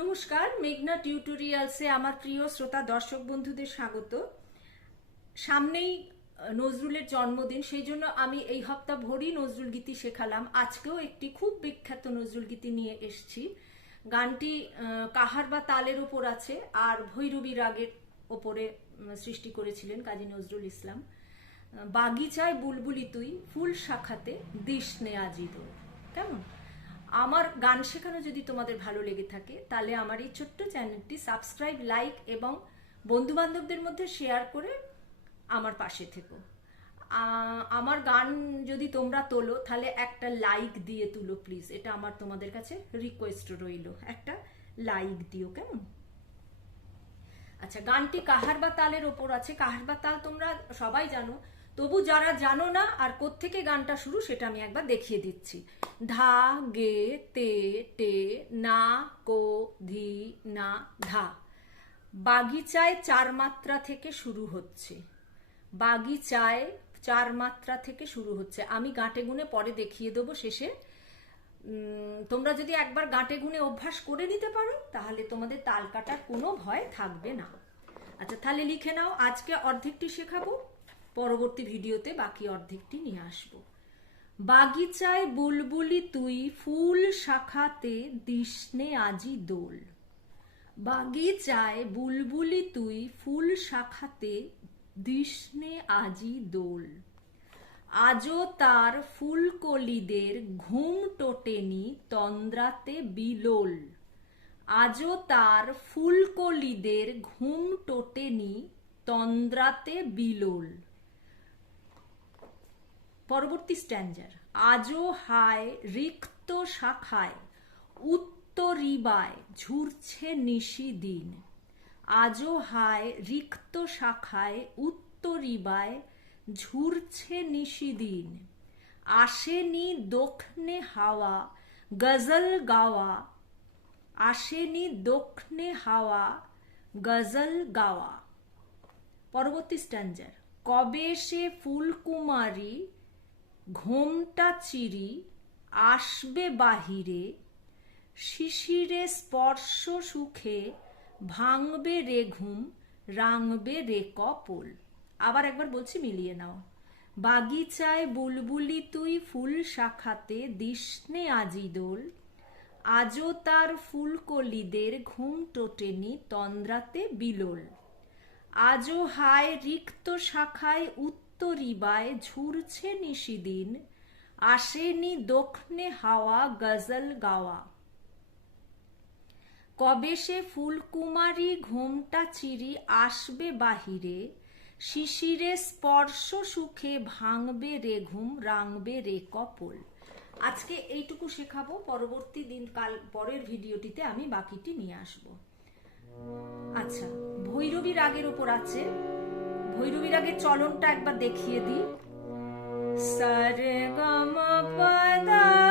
নমস্কার, মেঘনা টিউটোরিয়ালসে আমার প্রিয় শ্রোতা দর্শক বন্ধুদের স্বাগত। সামনেই নজরুলের জন্মদিন, সেই জন্য আমি এই হপ্তাহ ভরি নজরুল গীতি শেখালাম। আজকেও একটি খুব বিখ্যাত নজরুল গীতি নিয়ে এসছি। গানটি কাহার বা তালের ওপর আছে, আর ভৈরবী রাগের ওপরে সৃষ্টি করেছিলেন কাজী নজরুল ইসলাম। বাগিচায় বুলবুলি তুই, ফুল শাখাতে দিস নে আজি দোল। কেমন? আমার গান শেখানো যদি তোমাদের ভালো লেগে থাকে, তাহলে আমার এই ছোট্ট চ্যানেলটি সাবস্ক্রাইব, লাইক এবং বন্ধু বান্ধবদের মধ্যে শেয়ার করে আমার পাশে থেকো। আমার গান যদি তোমরা তোলো, তাহলে একটা লাইক দিয়ে তুলো প্লিজ। এটা আমার তোমাদের কাছে রিকোয়েস্ট রইল। একটা লাইক দিও, কেমন? আচ্ছা গানটি কাহার বা তালের ওপর আছে? কাহার বা তাল তোমরা সবাই জানো। তবু যারা জানো না আর কোত্থেকে গানটা শুরু সেটা আমি একবার দেখিয়ে দিচ্ছি। ধা, গে, তে, টে, না, কো, ধি, না, ধা। বাগিচায় চার মাত্রা থেকে শুরু হচ্ছে। বাগিচায় চার মাত্রা থেকে শুরু হচ্ছে। আমি গাঁটে গুনে পরে দেখিয়ে দেবো শেষে। তোমরা যদি একবার গাঁটে গুনে অভ্যাস করে নিতে পারো, তাহলে তোমাদের তাল কাটার কোনো ভয় থাকবে না। আচ্ছা তাহলে লিখে নাও, আজকে অর্ধেকটি শেখাবো। পরবর্তী ভিডিওতে বাকি অর্ধেকটি নিয়ে আসব। বাগিচায় বুলবুলি তুই, ফুল শাখাতে দিসনে আজি দোল। বাগিচায় বুলবুলি তুই, ফুল শাখাতে দিসনে আজি দোল। আজও তার ফুলকলিদের ঘুম টোটেনি তন্দ্রাতে বিলোল। আজও তার ফুলকলিদের ঘুম টোটেনি তন্দ্রাতে বিলোল। পরবর্তী স্ট্যান্ডার। আজও হায়, রিক্ত শাখায়, উত্তরিবায় ঝুরছে নিশি দিন। আজও হায়, রিক্ত শাখায়, উত্তরিবায় ঝুরছে নিশিদিন আসেনি দক্ষিণে হাওয়া, গজল গাওয়া, আসেনি দক্ষিণে হাওয়া, গজল গাওয়া। পরবর্তী স্ট্যান্ডার, কবে সে ফুলকুমারী ঘোমটা চিরি আসবে বাহিরে, শিশিরে স্পর্শ সুখে, ভাঙবে রে ঘুম, রাঙবে রে কপল। আবার একবার বলছি মিলিয়ে নাও। বাগিচায় বুলবুলি তুই ফুল শাখাতে দিসনে আজি দোল, আজও তার ফুলকলিদের ঘুম টোটেনি তন্দ্রাতে বিলোল। আজও হায় রিক্ত শাখায় উত্তরিবায় ঝুরছে নিশিদিন, আসেনি দক্ষিণে হাওয়া গজল গাওয়া। কবে সে ফুলকুমারী ঘোমটা চিরি আসবে বাহিরে, শিশিরে স্পর্শ সুখে ভাঙবে রে ঘুম, রাঙবে রে কপল। আজকে এইটুকু শেখাবো, পরবর্তী দিন কাল পরের ভিডিওটিতে আমি বাকিটি নিয়ে আসব। আচ্ছা ভৈরবী রাগের উপর আছে। ভৈরবী আগে চলনটা একবার দেখিয়ে দিই। সারে গম পদানি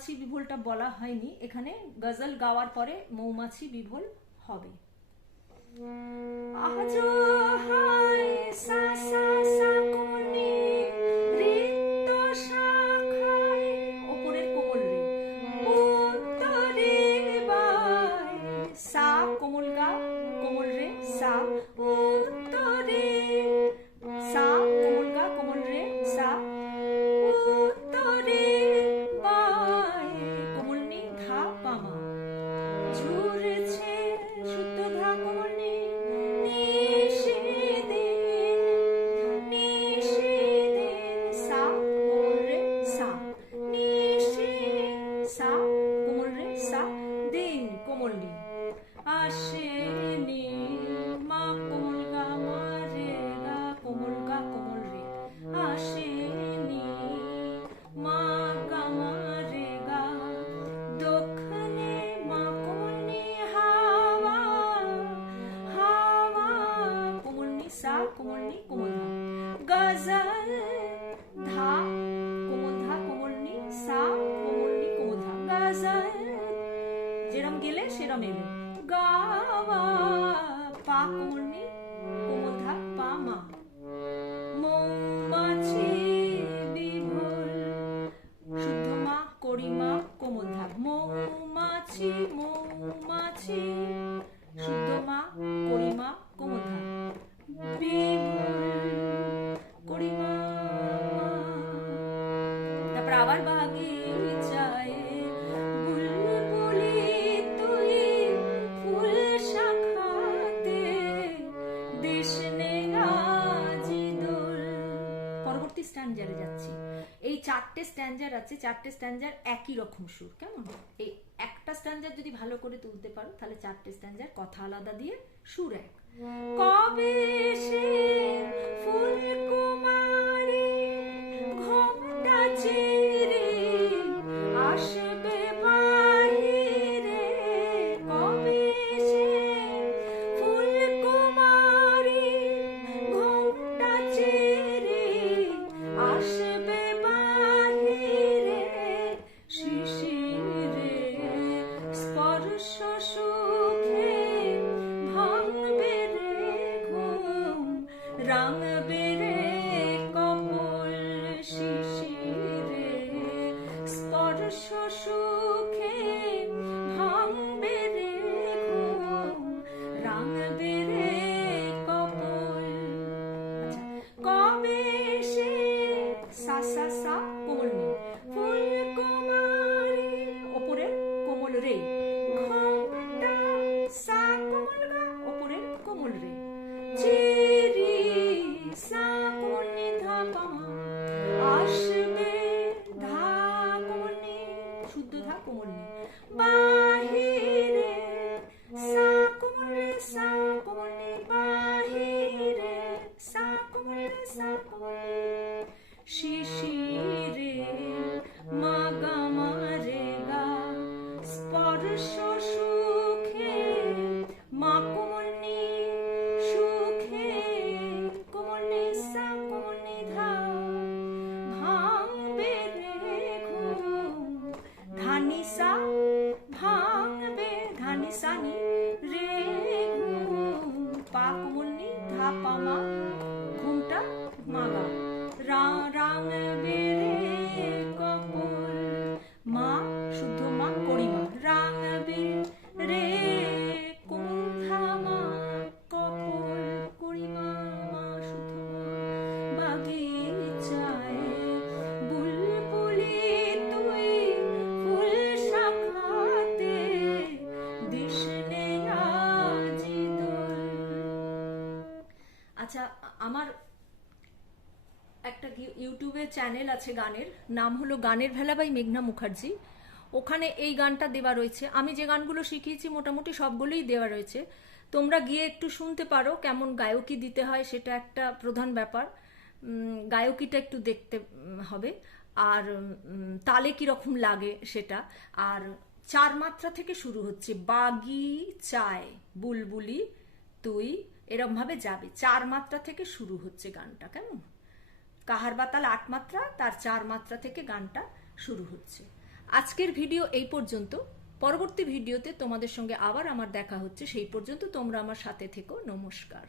মৌমাছি বিভোলটা বলা হয়নি। এখানে গজল গাওয়ার পরে মৌমাছি বিভোল হবে। আজ হাই সা সা সা, কোনি। এরম গেলে সেরম এলে গাওয়া পাকুনি যাচ্ছে চারটে স্ট্যান্ডার একই রকম সুর, কেমন? এই একটা স্ট্যান্ডার যদি ভালো করে তুলতে পারো, তাহলে চারটে স্ট্যান্ডার কথা আলাদা দিয়ে সুর এক। কবে সে ফুল কুমারী ঘুমটা আসে আসবে ধা কোমর নেই শুদ্ধ ধা কোমর নেই বা আচ্ছা আমার একটা ইউটিউবে চ্যানেল আছে গানের, নাম হলো গানের ভেলা বাই মেঘনা মুখার্জি। ওখানে এই গানটা দেওয়া রয়েছে। আমি যে গানগুলো শিখিয়েছি মোটামুটি সবগুলোই দেওয়া রয়েছে। তোমরা গিয়ে একটু শুনতে পারো কেমন গায়কি দিতে হয়, সেটা একটা প্রধান ব্যাপার। গায়কিটা একটু দেখতে হবে। আর তালে কীরকম লাগে সেটা। আর চার মাত্রা থেকে শুরু হচ্ছে। বাগি চায়, বুলবুলি, তুই এরম ভাবে যাবে। চার মাত্রা থেকে শুরু হচ্ছে গানটা, কেমন? কাহার বাতাল আট মাত্রা, তার চার মাত্রা থেকে গানটা শুরু হচ্ছে। আজকের ভিডিও এই পর্যন্ত। পরবর্তী ভিডিওতে তোমাদের সঙ্গে আবার আমার দেখা হচ্ছে। সেই পর্যন্ত তোমরা আমার সাথে থেকো। নমস্কার।